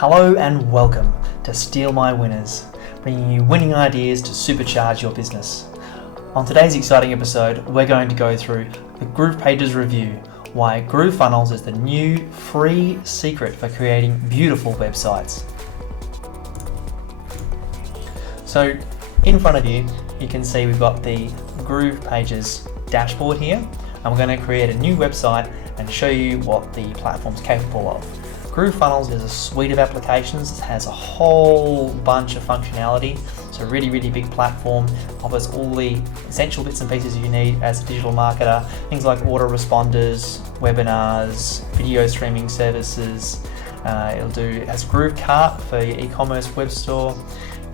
Hello and welcome to Steal My Winners, bringing you winning ideas to supercharge your business. On today's exciting episode, we're going to go through the GroovePages review, why GrooveFunnels is the new free secret for creating beautiful websites. So in front of you, you can see we've got the GroovePages dashboard here, and we're going to create a new website and show you what the platform's capable of. GrooveFunnels is a suite of applications. It has a whole bunch of functionality. It's a really big platform, offers all the essential bits and pieces you need as a digital marketer, things like autoresponders, webinars, video streaming services. It has Groove Cart for your e-commerce web store,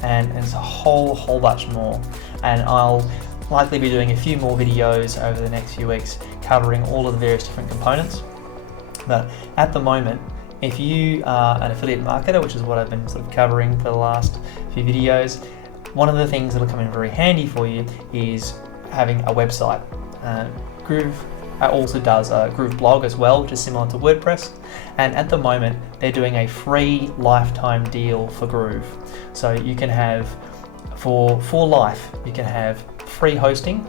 and there's a whole bunch more. And I'll likely be doing a few more videos over the next few weeks covering all of the various different components. But at the moment, if you are an affiliate marketer, which is what I've been sort of covering for the last few videos, one of the things that'll come in very handy for you is having a website. Groove also does a Groove blog as well, which is similar to WordPress. And at the moment, they're doing a free lifetime deal for Groove. So you can have, for life, you can have free hosting,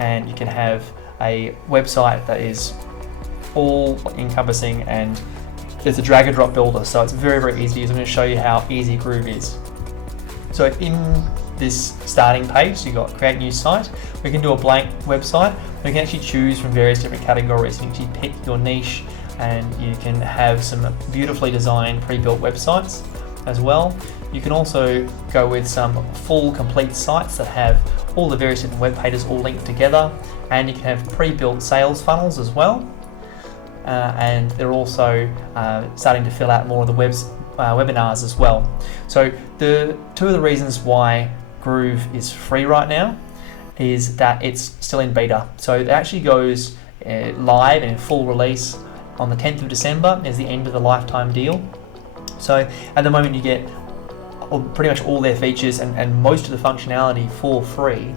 and you can have a website that is all encompassing, and there's a drag and drop builder, so it's very easy to use. I'm going to show you how easy Groove is. So in this starting page, you've got create new site. We can do a blank website. We can actually choose from various different categories. You can actually pick your niche, and you can have some beautifully designed pre-built websites as well. You can also go with some full complete sites that have all the various different web pages all linked together, and you can have pre-built sales funnels as well. And they're also starting to fill out more of the webinars as well. So the two of the reasons why Groove is free right now is that it's still in beta. So it actually goes live and in full release on the 10th of December is the end of the lifetime deal. So at the moment you get pretty much all their features and most of the functionality for free.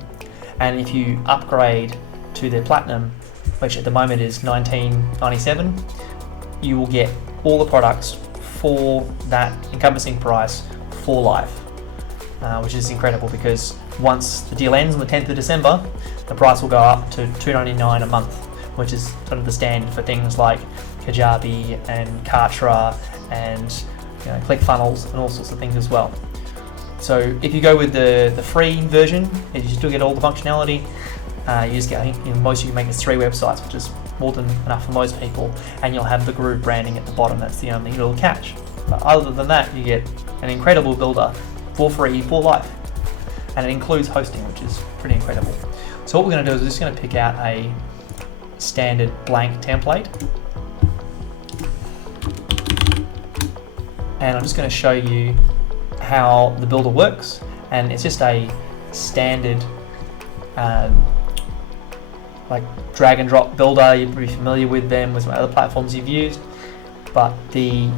And if you upgrade to their platinum, which at the moment is $19.97, you will get all the products for that encompassing price for life, which is incredible, because once the deal ends on the 10th of December, the price will go up to $2.99 a month, which is sort of the standard for things like Kajabi and Kartra and ClickFunnels and all sorts of things as well. So if you go with the free version, you still get all the functionality. You just get, I think most you can make is 3 websites, which is more than enough for most people, and you'll have the Groove branding at the bottom. That's the only little catch. But other than that, you get an incredible builder for free for life, and it includes hosting, which is pretty incredible. So what we're going to do is we're just going to pick out a standard blank template, and I'm just going to show you how the builder works. And it's just a standard like drag and drop builder. You're pretty familiar with them with some other platforms you've used, but the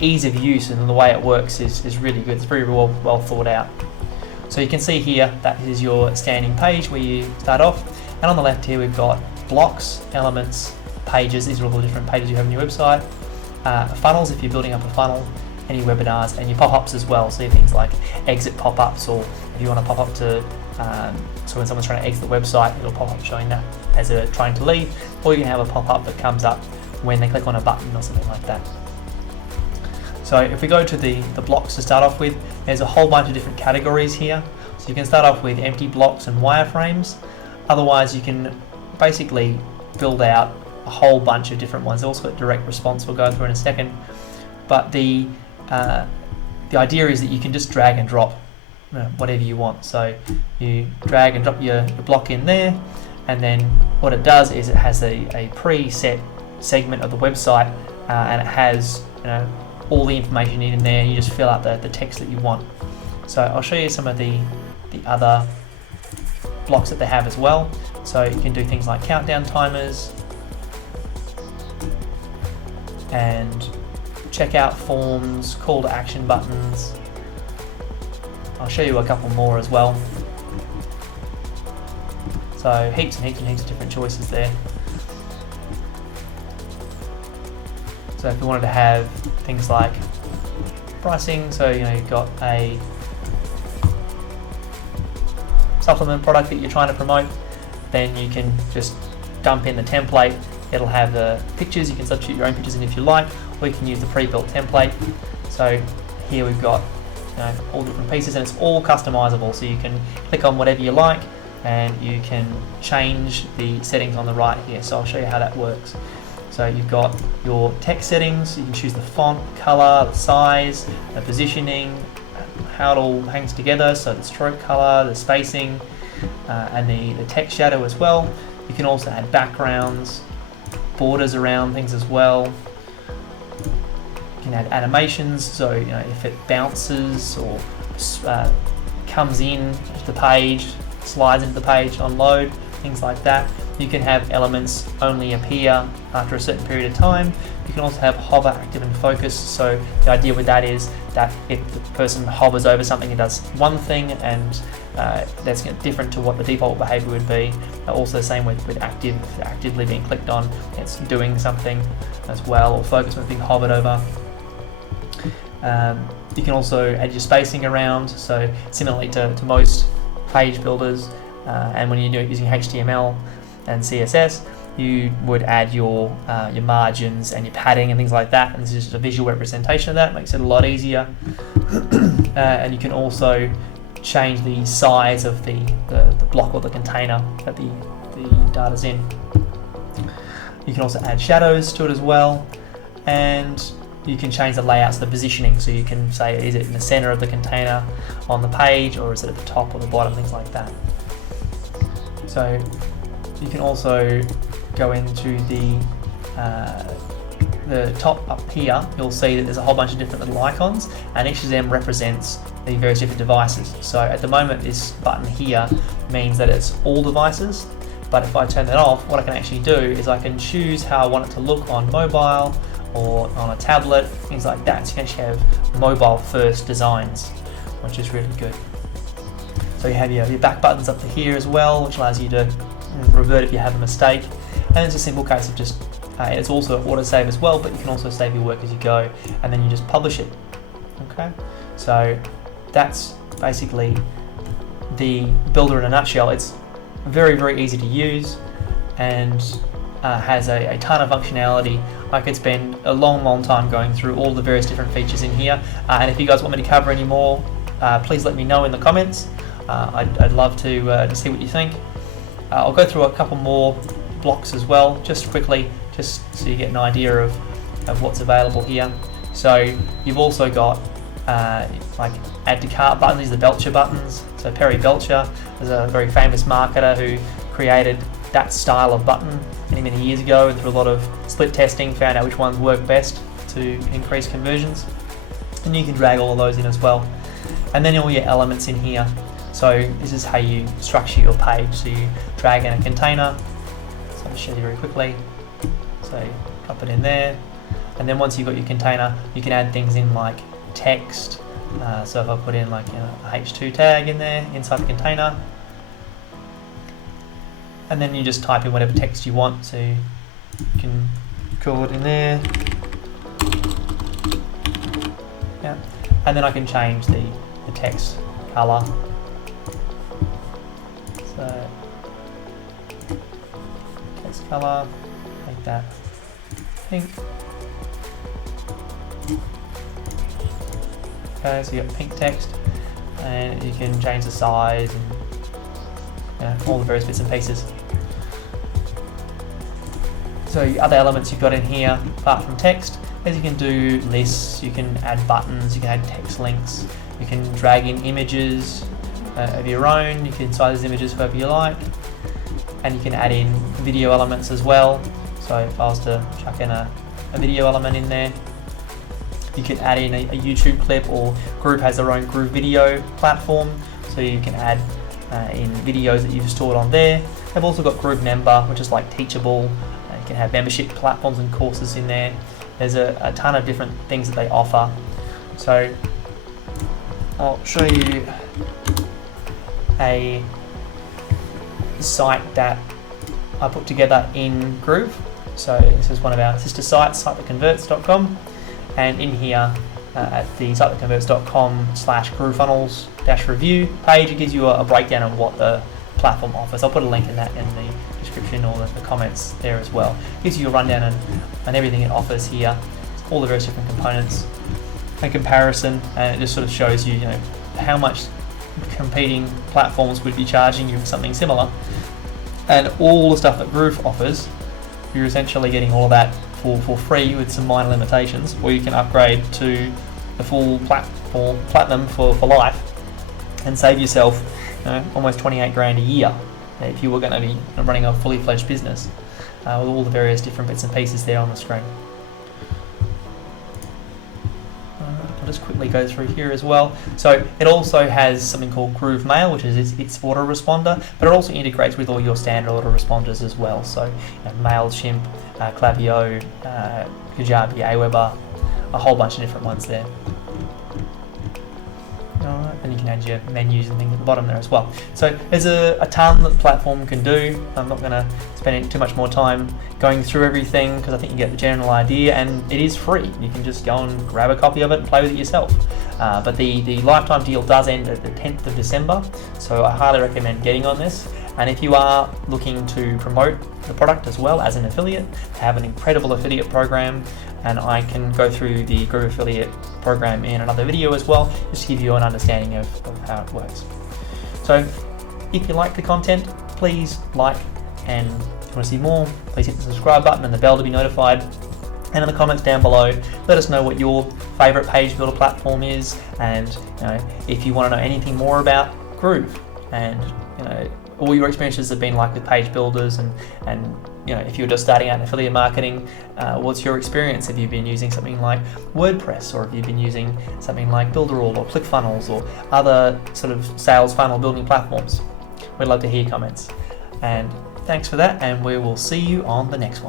ease of use and the way it works is really good. It's very well thought out. So you can see here that is your standing page where you start off, and on the left here we've got blocks, elements, pages. These are all the different pages you have on your website. Funnels, if you're building up a funnel, any webinars, and your pop-ups as well. So things like exit pop-ups, or if you want to pop up to so when someone's trying to exit the website, it'll pop up showing that as they're trying to leave, or you can have a pop-up that comes up when they click on a button or something like that. So if we go to the blocks to start off with, there's a whole bunch of different categories here. So you can start off with empty blocks and wireframes. Otherwise, you can basically build out a whole bunch of different ones. Also got direct response we'll go through in a second. But the idea is that you can just drag and drop whatever you want. So you drag and drop your block in there, and then what it does is it has a preset segment of the website, and it has all the information you need in there. You just fill out the text that you want. So I'll show you some of the other blocks that they have as well. So you can do things like countdown timers and checkout forms, call to action buttons. I'll show you a couple more as well. So heaps and heaps of different choices there. So if you wanted to have things like pricing. So you've got a supplement product that you're trying to promote, then you can just dump in the template. It'll have the pictures. You can substitute your own pictures in if you like, or you can use the pre-built template. So here we've got all different pieces, and it's all customizable, so you can click on whatever you like and you can change the settings on the right here. So I'll show you how that works. So you've got your text settings. You can choose the font, color, the size, the positioning, how it all hangs together, so the stroke color, the spacing, and the text shadow as well. You can also add backgrounds, borders around things as well. You can add animations, so if it bounces or comes in to the page, slides into the page on load, things like that. You can have elements only appear after a certain period of time. You can also have hover, active and focus. So the idea with that is that if the person hovers over something, it does one thing, and that's different to what the default behavior would be. Also the same with active, actively being clicked on, it's doing something as well, or focus when being hovered over. You can also add your spacing around, so similarly to most page builders, and when you do it using HTML and CSS, you would add your margins and your padding and things like that, and this is just a visual representation of that. It makes it a lot easier. And you can also change the size of the block or the container that the data's in. You can also add shadows to it as well, and you can change the layouts, the positioning, so you can say, is it in the center of the container on the page, or is it at the top or the bottom, things like that. So you can also go into the top up here. You'll see that there's a whole bunch of different little icons, and each of them represents the various different devices. So at the moment, this button here means that it's all devices, but if I turn that off, what I can actually do is I can choose how I want it to look on mobile or on a tablet, things like that. So you can actually have mobile first designs, which is really good. So you have your back buttons up to here as well, which allows you to revert if you have a mistake. And it's a simple case of just, it's also autosave as well, but you can also save your work as you go, and then you just publish it. Okay, so that's basically the builder in a nutshell. It's very, very easy to use, and has a ton of functionality. I could spend a long time going through all the various different features in here, and if you guys want me to cover any more, please let me know in the comments. I'd love to see what you think. I'll go through a couple more blocks as well, just quickly, just so you get an idea of what's available here. So you've also got like add to cart buttons. These are the Belcher buttons. So Perry Belcher is a very famous marketer who created that style of button many years ago, and through a lot of split testing found out which ones work best to increase conversions. And you can drag all of those in as well. And then all your elements in here. So this is how you structure your page. So you drag in a container. So I'll show you very quickly. So drop it in there. And then once you've got your container, you can add things in like text. So if I put in like a H2 tag in there inside the container, and then you just type in whatever text you want. So you can call it in there. Yeah. And then I can change the text color. So text color, make that pink. Okay, so you got pink text, and you can change the size and all the various bits and pieces. So other elements you've got in here, apart from text, is you can do lists, you can add buttons, you can add text links, you can drag in images of your own, you can size these images however you like, and you can add in video elements as well. So if I was to chuck in a video element in there, you could add in a YouTube clip, or Groove has their own Groove video platform, so you can add in videos that you've stored on there. They've also got Groove Member, which is like Teachable. You can have membership platforms and courses in there. There's a ton of different things that they offer. So I'll show you a site that I put together in Groove. So this is one of our sister sites, siteThatConverts.com, and in here at the site-that-converts.com/GrooveFunnels-review page. It gives you a breakdown of what the platform offers. I'll put a link in that in the description or the comments there as well. It gives you a rundown on everything it offers here, all the various different components, a comparison, and it just sort of shows you, how much competing platforms would be charging you for something similar, and all the stuff that Groove offers. You're essentially getting all of that for free with some minor limitations, or you can upgrade to the full platform platinum for life and save yourself almost 28 grand a year if you were going to be running a fully fledged business with all the various different bits and pieces there on the screen. I'll just quickly go through here as well. So it also has something called Groove Mail, which is its autoresponder, but it also integrates with all your standard autoresponders as well. So MailChimp, Klaviyo, Kajabi, Aweber, a whole bunch of different ones there. And you can add your menus and things at the bottom there as well. So there's a ton that the platform can do. I'm not going to spend too much more time going through everything because I think you get the general idea, and it is free. You can just go and grab a copy of it and play with it yourself. But the lifetime deal does end at the 10th of December, so I highly recommend getting on this. And if you are looking to promote the product as well as an affiliate, I have an incredible affiliate program, and I can go through the Groove affiliate program in another video as well, just to give you an understanding of how it works. So if you like the content, please like, and if you want to see more, please hit the subscribe button and the bell to be notified. And in the comments down below, let us know what your favorite page builder platform is, and if you want to know anything more about Groove, and all your experiences have been like with page builders, and if you're just starting out in affiliate marketing, what's your experience? Have you been using something like WordPress, or have you been using something like Builderall or ClickFunnels or other sort of sales funnel building platforms? We'd love to hear comments. And thanks for that, and we will see you on the next one.